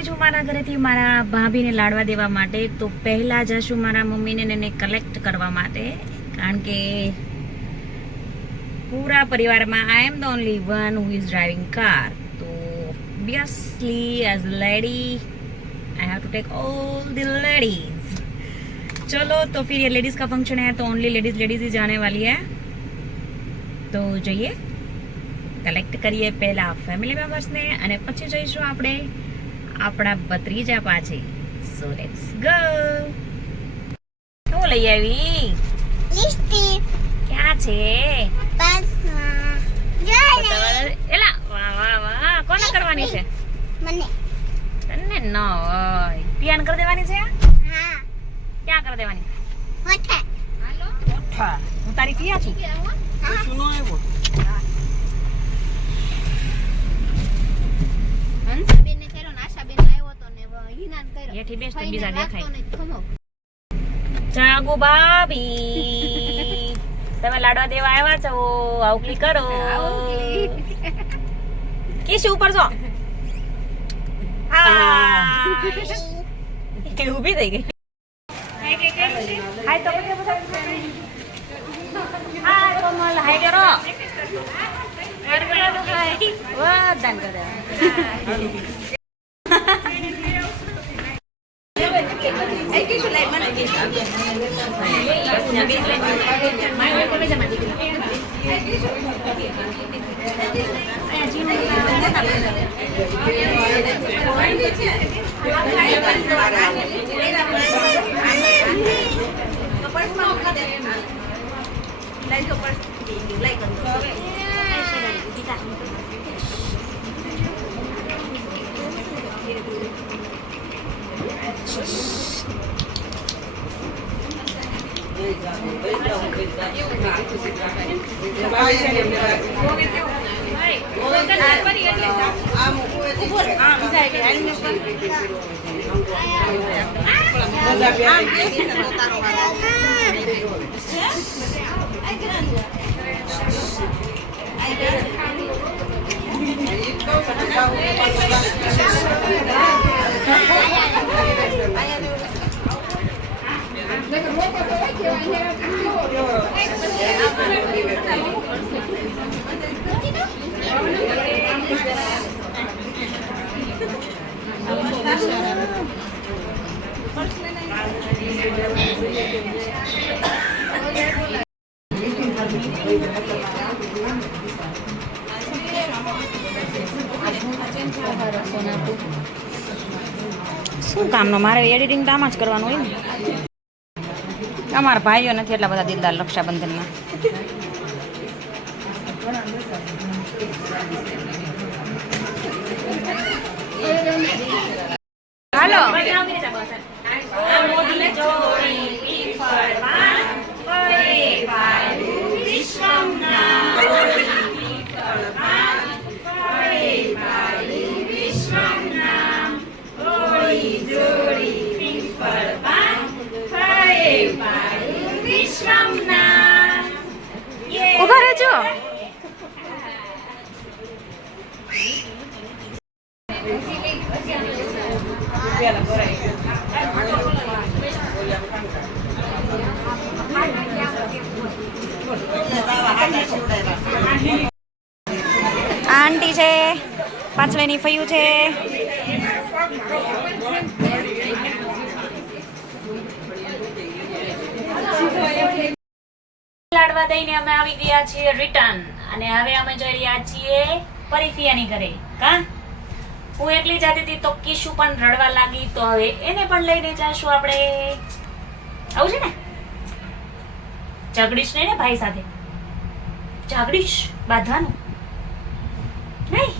આવી છું મારા ઘરેથી મારા ભાભીને લાડવા દેવા માટે. તો પહેલા જશું મારા મમ્મીને એને કલેક્ટ કરવા માટે, કારણ કે પૂરા પરિવારમાં I am the only one who is driving car. તો obviously as a lady I have to take all the ladies. चलो तो फिर ये लेडीज का फंक्शन है तो ओनली लेडीज ही जाने वाली है. तो જઈએ કલેક્ટ કરીએ પહેલા ફેમિલી મેમ્બર્સને અને પછી જઈશું આપણે આપણા ભત્રીજા પાસે. So let's go. શું લઈ આવી? લિપસ્ટિક ક્યાં છે? પાસમાં એલા વાહ વાહ વાહ. કોને કરવાની છે? મને. તને ન હોય. પિયાન કરી દેવાની છે? હા. ક્યાં કરી દેવાની? હોઠે. હાલો હોઠા. હું તારી પિયા છું. સુનો આવ્યો હંસાબેનને કર્યો ને આશાબેન આવ્યો તો ને હિનાન કર્યો. એઠી બેસ તો બીજા દેખાય. ખમો જાગુ ભાભી તમે લાડવા દેવા આવ્યા છો? આવકલી કરો. કિસ ઉપર છો? કે ઊભી થઈ ગઈ. હાય તો બધા હાય કોમલ હાય કરો. વાહ દાન કરે. શું કામનો? મારે એડિટિંગ તો આમાં જ કરવાનું હોય ને. અમારા ભાઈઓ નથી એટલા બધા દિલદાર રક્ષાબંધનમાં. હાલો ઉભા રહેજો. આંટી છે, પાછળની ફયું છે. લાડવા દઈને અમે આવી ગયા છીએ રિટર્ન અને હવે અમે જઈ રહ્યા છીએ પરિફિયાની ઘરે. કા હું એકલી જતી હતી તો કિશુ પણ રડવા લાગી, તો હવે એને પણ લઈને જઈશું આપણે. આવું છે ને? ઝઘડીશ નહીં ને ભાઈ સાથે? ઝઘડીશ બાંધવાનું નહીં.